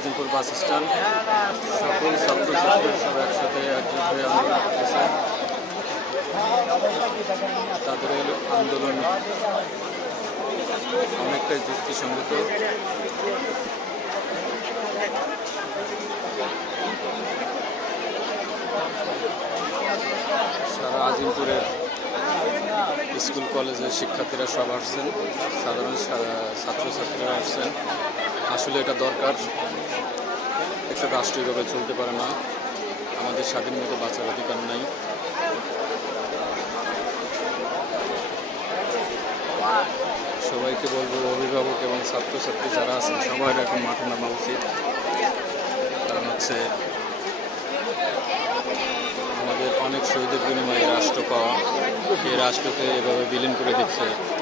Azimpur bus stand. সকল ছাত্রছাত্রীরা সব একসাথে একজোট হয়ে আন্দোলন করতেছে তাদের আন্দোলন অনেকটাই যুক্তিসঙ্গত। সারা আজিমপুরের স্কুল, কলেজের শিক্ষার্থীরা সব আসছেন। সাধারণ সা- ছাত্রছাত্রীরা আসছেন। আসলে এটা দরকার। একটা রাষ্ট্রীয়ভাবে চলতে পারে না। আমাদের স্বাধীন মতো বাঁচার অধিকার নাই। সবাইকে বলব, অভিভাবক এবং ছাত্রছাত্রী যারা আছেন সবার এখন মাঠে নামা উচিত। কারণ হচ্ছে আমাদের অনেক শহীদের বিনিময়ে রাষ্ট্র পাওয়া। এই রাষ্ট্রকে এভাবে বিলীন করে দিচ্ছে।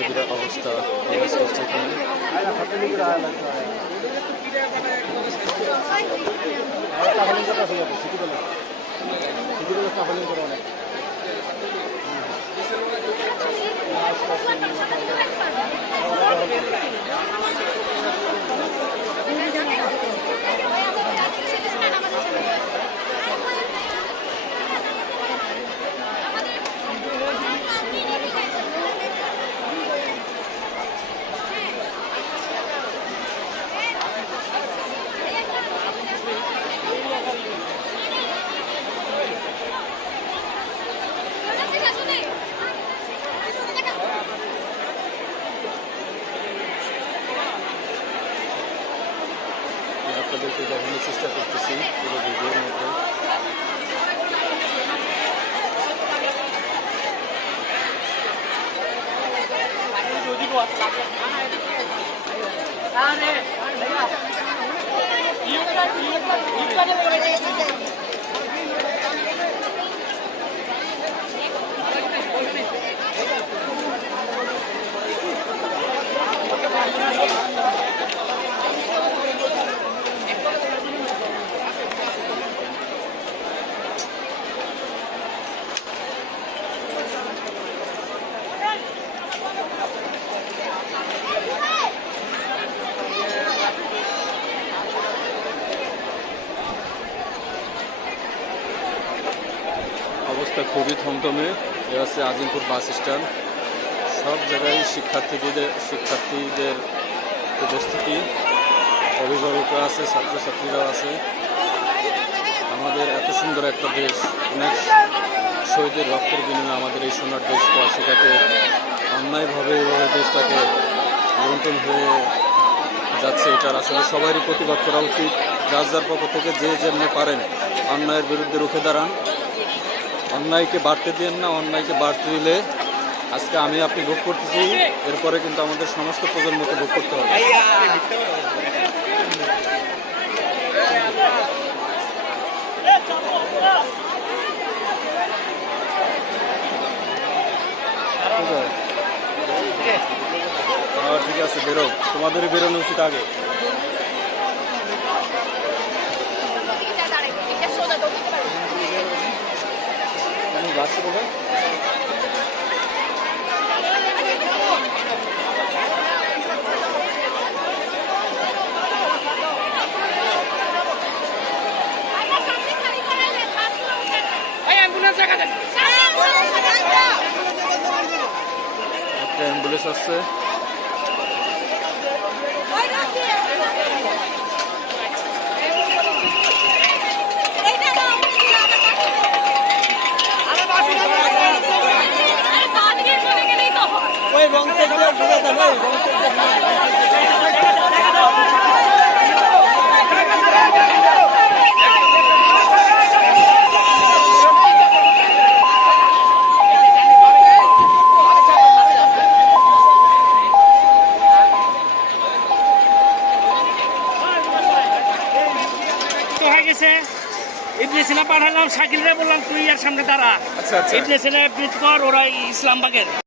বিরাট অবস্থা প্রকাশ করছে এখানে। আমি আপনাদেরকে দেখানোর চেষ্টা করতেছি পুরো ভিডিওর মধ্যে অবস্থা খুবই থমথমে এ হচ্ছে আজিমপুর বাস স্ট্যান্ড। সব জায়গায় শিক্ষার্থীদের শিক্ষার্থীদের উপস্থিতি। অভিভাবকরা আছে, ছাত্রছাত্রীরাও আছে। আমাদের এত সুন্দর একটা দেশ। অনেক শহীদের রক্তের বিনিময়ে আমাদের এই সোনার দেশ পাওয়া সেটাকে অন্যায়ভাবে এভাবে দেশটাকে লুণ্ঠন হয়ে যাচ্ছে, এটার আসলে সবারই প্রতিবাদ করা উচিত। যার যার পক্ষ থেকে যে যেমনি পারেন, অন্যায়ের বিরুদ্ধে রুখে দাঁড়ান। অন্যায়কে বাড়তে দিন না, অন্যায়কে বাড়তে দিলে আজকে আমি আপনি ভোগ করতেছি, এরপরে কিন্তু আমাদের সমস্ত প্রজন্মকে ভোগ করতে হবে। ঠিক আছে, বেরো। তোমাদেরই বেরোনো উচিত আগে। যাচ্ছি কোথায়? একটা অ্যাম্বুলেন্স আসছে। গেছে? ইবনে সিনা পাঠালাম শাকিলরে বললাম তুই আর সামনে দাঁড়া। আচ্ছা আচ্ছা। ইবনে সিনা কর ওরা ইসলামবাগের।